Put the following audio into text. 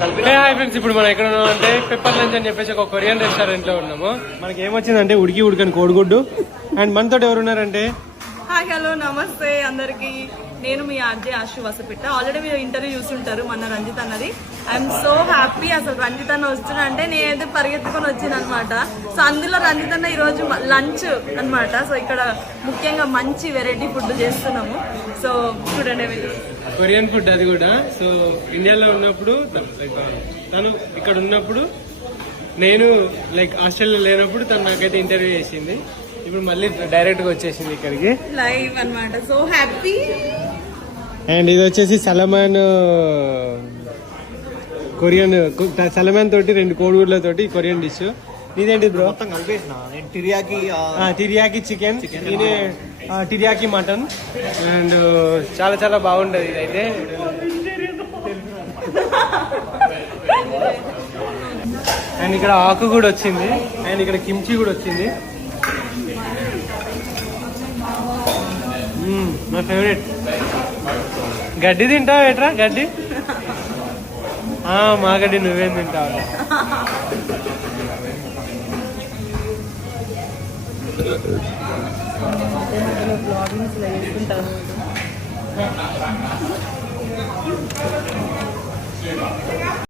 Hi friends, ఇప్పుడు మనం ఎక్కడ ఉన్నాం అంటే పెప్పర్ లంచ్ అని చెప్పేసి ఒక కొరియన్ రెస్టారెంట్ లో ఉన్నాము. మనకి ఏమొచ్చిందంటే ఉడికని కోడిగుడ్డు. అండ్ మనతో ఎవరు ఉన్నారంటే హాయ్ హలో నమస్తే అందరికి. నేను మీ ఆర్జే ఆశు వసపిట్ట. ఆల్రెడీ మీరు ఇంటర్వ్యూ చూస్తుంటారు మన రంజిత్ అన్నది. I'm so happy. అసలు రంజిత్ అన్న వస్తున్నా అంటే నేనైతే పరిగెత్తుకొని వచ్చింది అనమాట. సో అందులో రంజిత్ అన్న ఈరోజు లంచ్ అనమాట. సో ఇక్కడ ముఖ్యంగా మంచి వెరైటీ ఫుడ్ చేస్తున్నాము. సో చూడండి, కొరియన్ ఫుడ్ అది కూడా. సో ఇండియాలో ఉన్నప్పుడు తను ఇక్కడ ఉన్నప్పుడు, నేను హాస్టల్లో లేనప్పుడు తను నాకైతే ఇంటర్వ్యూ చేసింది. ఇప్పుడు మళ్ళీ డైరెక్ట్ గా వచ్చేసింది ఇక్కడికి లైవ్ అనమాట. So happy. అండ్ ఇది వచ్చేసి సలమాన్ కొరియన్ సలమాన్ తోటి 2 కోడిగుడ్లతోటి కొరియన్ డిష్. ఇదేంటి బ్రో? మొత్తం కలిపేసిన నేను తిరియాకి చికెన్, తిరియాకి మటన్. అండ్ చాలా చాలా బాగుంటది ఇదైతే. అండ్ ఇక్కడ ఆకు కూడా వచ్చింది. అండ్ ఇక్కడ కిమ్చి కూడా వచ్చింది. నా ఫేవరెట్. గడ్డి తింటావు ఏట్రా? గడ్డి మా గడ్డి నువ్వేం తింటావు?